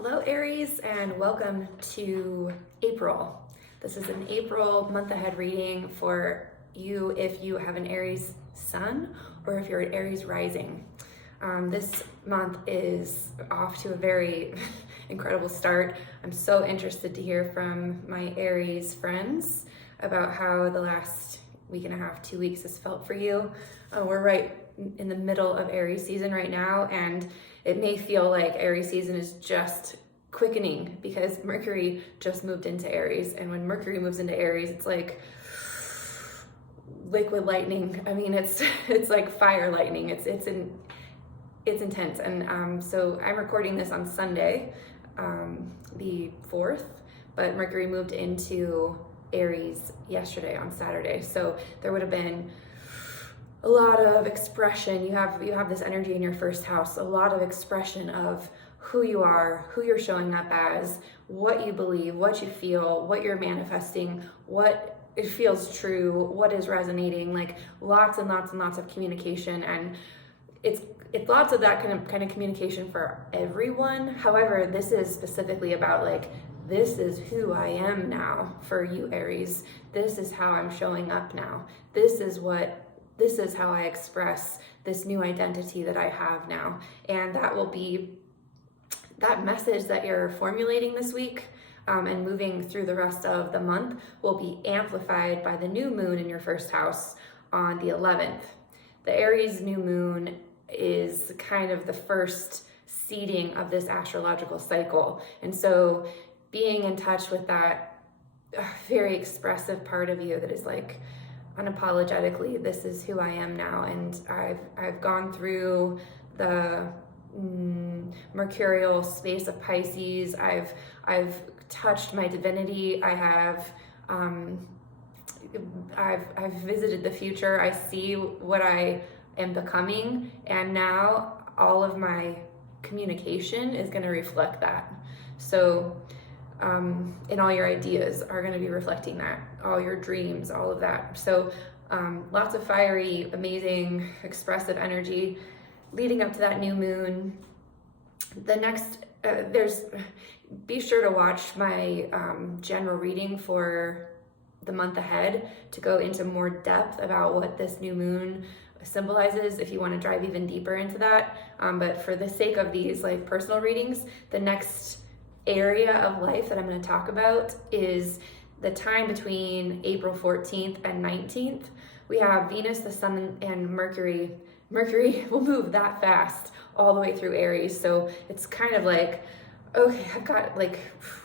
Hello Aries, and welcome to April. This is an April month ahead reading for you if you have an Aries sun or if you're an Aries rising. This month is off to a very incredible start. I'm so interested to hear from my Aries friends about how the last week and a half, 2 weeks has felt for you. We're right in the middle of Aries season right now, and it may feel like Aries season is just quickening because Mercury just moved into Aries, and when Mercury moves into Aries, it's like liquid lightning. I mean, it's like fire lightning. It's intense, and so I'm recording this on Sunday, the 4th, but Mercury moved into Aries yesterday on Saturday, so there would have been a lot of expression. You have this energy in your first house, a lot of expression of who you are, who you're showing up as, what you believe, what you feel, what you're manifesting, what it feels true, what is resonating, like lots and lots and lots of communication. And it's lots of that kind of communication for everyone. However, this is specifically about like, this is who I am now for you Aries. This is how I'm showing up now. This is how I express this new identity that I have now. And that will be that message that you're formulating this week and moving through the rest of the month will be amplified by the new moon in your first house on the 11th. The Aries new moon is kind of the first seeding of this astrological cycle. And so being in touch with that very expressive part of you that is like, unapologetically, this is who I am now. And I've gone through the mercurial space of Pisces. I've touched my divinity. I've visited the future. I see what I am becoming, and now all of my communication is going to reflect that. So and all your ideas are going to be reflecting that, all your dreams, all of that. So lots of fiery, amazing, expressive energy leading up to that new moon. The next, be sure to watch my general reading for the month ahead to go into more depth about what this new moon symbolizes if you want to dive even deeper into that. But for the sake of these like personal readings, the next area of life that I'm going to talk about is the time between April 14th and 19th. We have Venus, the Sun, and Mercury. Mercury will move that fast all the way through Aries. So it's kind of like, okay, I've got like,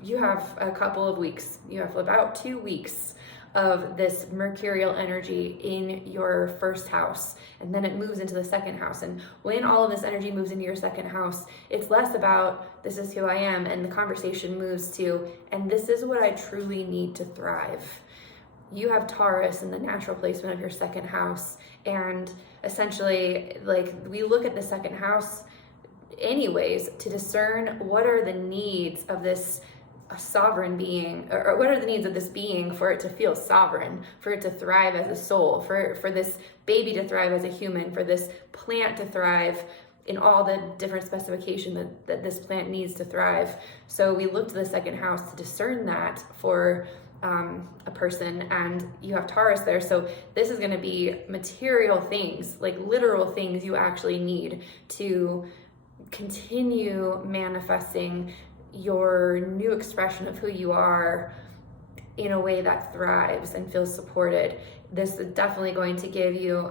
you have a couple of weeks. You have about 2 weeks of this mercurial energy in your first house, and then it moves into the second house. And when all of this energy moves into your second house, it's less about this is who I am, and the conversation moves to, and this is what I truly need to thrive. You have Taurus in the natural placement of your second house, and essentially, like, we look at the second house anyways to discern what are the needs of this sovereign being, or what are the needs of this being for it to feel sovereign, for it to thrive as a soul, for this baby to thrive as a human, for this plant to thrive in all the different specification that this plant needs to thrive. So we look to the second house to discern that for a person, and you have Taurus there. So this is going to be material things, like literal things you actually need to continue manifesting your new expression of who you are in a way that thrives and feels supported. This is definitely going to give you,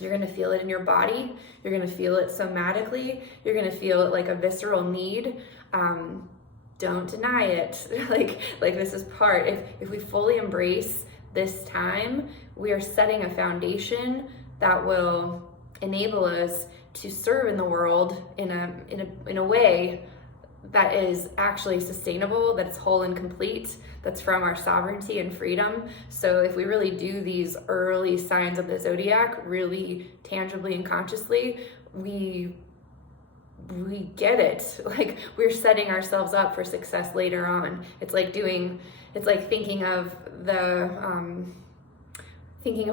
you're going to feel it in your body. You're going to feel it somatically. You're going to feel it like a visceral need. Don't deny it. like this is part, if we fully embrace this time, we are setting a foundation that will enable us to serve in the world in a way that is actually sustainable, that's whole and complete, that's from our sovereignty and freedom. So if we really do these early signs of the zodiac really tangibly and consciously, we get it. Like, we're setting ourselves up for success later on. It's like thinking of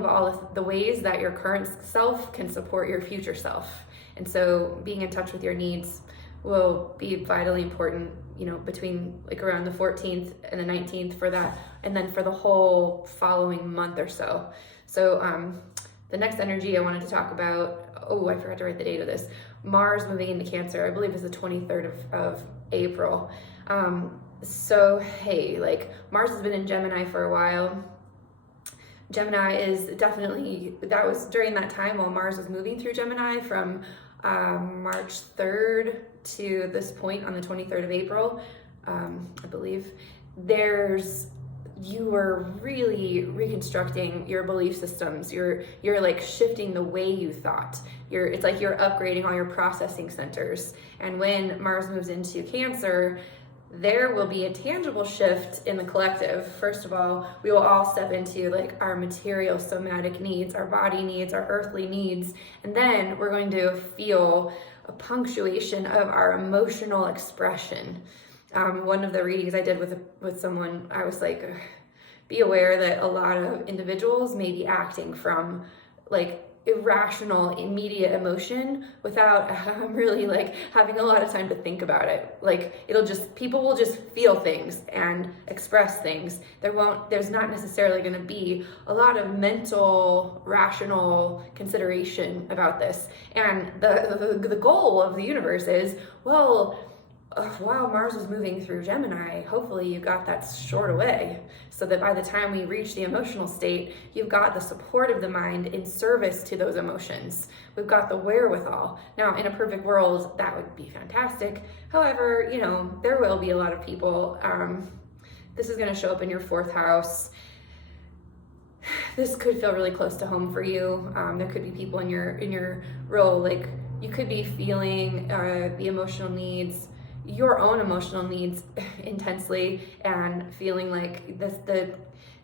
all of the ways that your current self can support your future self. And so being in touch with your needs will be vitally important, you know, between like around the 14th and the 19th for that, and then for the whole following month or so. So the next energy I wanted to talk about, oh, I forgot to write the date of this. Mars moving into Cancer, I believe is the 23rd of April. So hey, like Mars has been in Gemini for a while. Gemini is definitely, that was during that time while Mars was moving through Gemini from March 3rd to this point on the 23rd of April, I believe. You were really reconstructing your belief systems. You're like shifting the way you thought. It's like you're upgrading all your processing centers. And when Mars moves into Cancer, there will be a tangible shift in the collective. First of all, we will all step into like our material somatic needs, our body needs, our earthly needs, and then we're going to feel a punctuation of our emotional expression. One of the readings I did with someone, I was like, be aware that a lot of individuals may be acting from like irrational, immediate emotion without really like having a lot of time to think about it. Like people will just feel things and express things. There's not necessarily going to be a lot of mental, rational consideration about this. And the goal of the universe is, well, while Mars is moving through Gemini, hopefully you got that stored away so that by the time we reach the emotional state, you've got the support of the mind in service to those emotions. We've got the wherewithal. Now, in a perfect world, that would be fantastic. However, you know, there will be a lot of people. This is going to show up in your 4th house. This could feel really close to home for you. There could be people in your role, like you could be feeling the emotional needs, your own emotional needs intensely, and feeling like the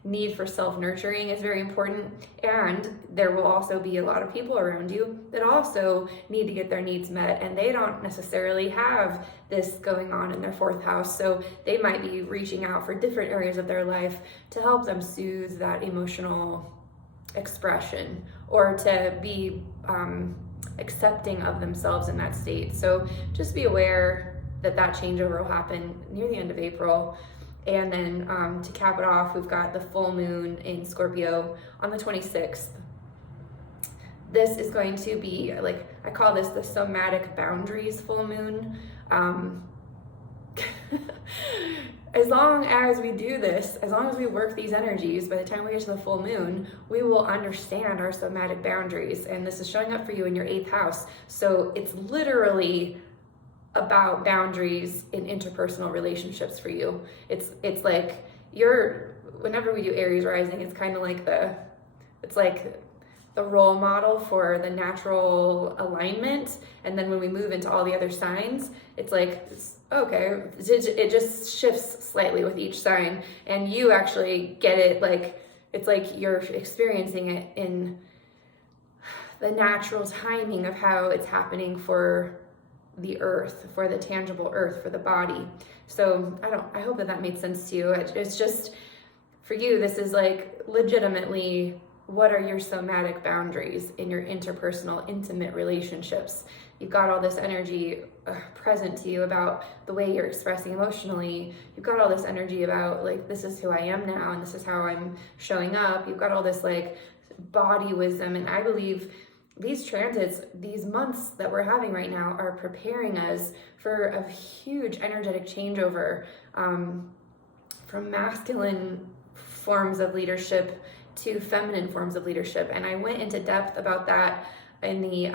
need for self-nurturing is very important. And there will also be a lot of people around you that also need to get their needs met, and they don't necessarily have this going on in their 4th house. So they might be reaching out for different areas of their life to help them soothe that emotional expression, or to be accepting of themselves in that state. So just be aware that changeover will happen near the end of April. And then to cap it off, we've got the full moon in Scorpio on the 26th. This is going to be, like, I call this the somatic boundaries full moon. As long as we do this, as long as we work these energies, by the time we get to the full moon, we will understand our somatic boundaries. And this is showing up for you in your 8th house. So it's literally about boundaries in interpersonal relationships for you. It's like whenever we do Aries rising, it's kind of like the role model for the natural alignment. And then when we move into all the other signs, it's like, okay, it just shifts slightly with each sign, and you actually get it, like it's like you're experiencing it in the natural timing of how it's happening for the earth, for the tangible earth, for the body. So I hope that made sense to you. It's just, for you, this is like legitimately, what are your somatic boundaries in your interpersonal, intimate relationships? You've got all this energy present to you about the way you're expressing emotionally. You've got all this energy about like, this is who I am now, and this is how I'm showing up. You've got all this like body wisdom. And I believe these transits, these months that we're having right now, are preparing us for a huge energetic changeover from masculine forms of leadership to feminine forms of leadership. And I went into depth about that in the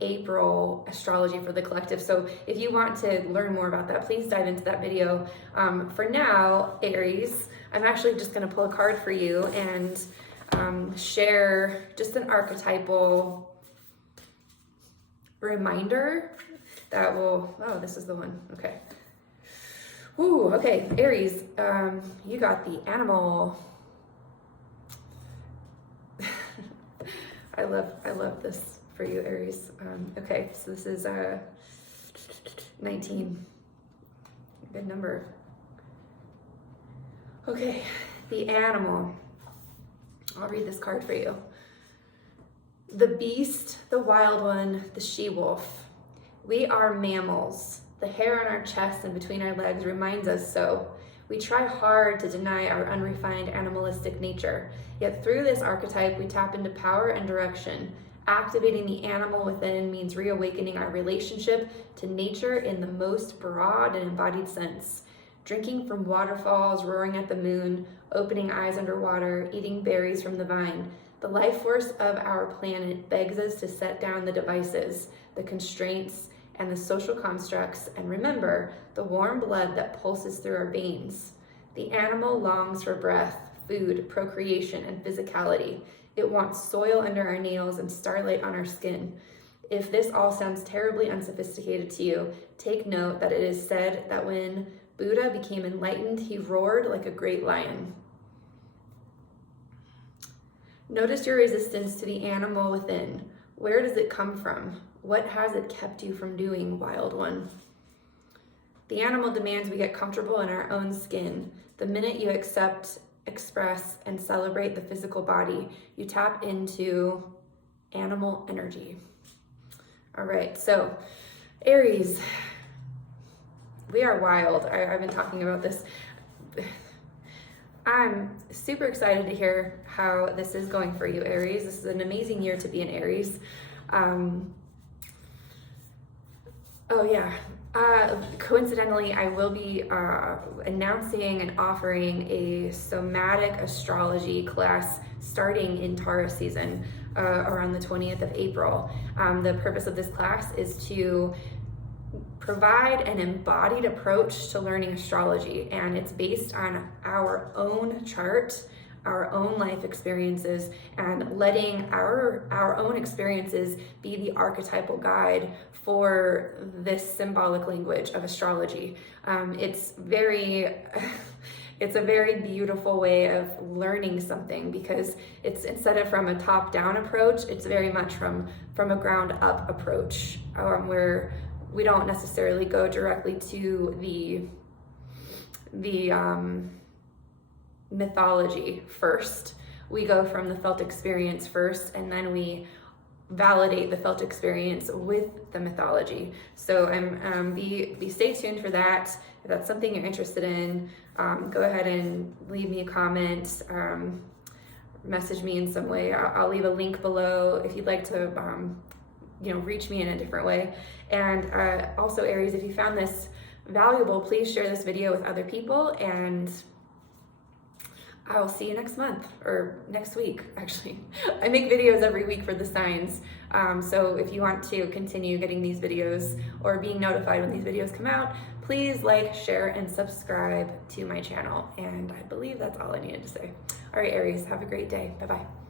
April astrology for the collective. So if you want to learn more about that, please dive into that video. For now, Aries, I'm actually just going to pull a card for you and share just an archetypal reminder that will, oh, this is the one. Okay. Ooh, okay, Aries, you got the animal. I love this for you, Aries. Okay, so this is 19. Good number. Okay, the animal. I'll read this card for you. The beast, the wild one, the she-wolf. We are mammals. The hair on our chest and between our legs reminds us so. We try hard to deny our unrefined animalistic nature, yet through this archetype we tap into power and direction. Activating the animal within means reawakening our relationship to nature in the most broad and embodied sense. Drinking from waterfalls, roaring at the moon, opening eyes underwater, eating berries from the vine. The life force of our planet begs us to set down the devices, the constraints, and the social constructs, and remember the warm blood that pulses through our veins. The animal longs for breath, food, procreation, and physicality. It wants soil under our nails and starlight on our skin. If this all sounds terribly unsophisticated to you, take note that it is said that when Buddha became enlightened, he roared like a great lion. Notice your resistance to the animal within. Where does it come from? What has it kept you from doing, wild one? The animal demands we get comfortable in our own skin. The minute you accept, express, and celebrate the physical body, you tap into animal energy. All right, so Aries, we are wild. I've been talking about this. I'm super excited to hear how this is going for you, Aries. This is an amazing year to be an Aries. Coincidentally, I will be announcing and offering a somatic astrology class starting in Taurus season around the 20th of April. The purpose of this class is to provide an embodied approach to learning astrology, and it's based on our own chart, our own life experiences, and letting our own experiences be the archetypal guide for this symbolic language of astrology. It's a very beautiful way of learning something, because it's, instead of from a top-down approach, it's very much from a ground-up approach, where we don't necessarily go directly to the mythology first. We go from the felt experience first, and then we validate the felt experience with the mythology. So stay tuned for that. If that's something you're interested in, go ahead and leave me a comment, message me in some way. I'll leave a link below if you'd like to reach me in a different way. And also, Aries, if you found this valuable, please share this video with other people, and I will see you next month, or next week, actually. I make videos every week for the signs, so if you want to continue getting these videos or being notified when these videos come out, please like, share, and subscribe to my channel. And I believe that's all I needed to say. All right, Aries, have a great day. Bye-bye.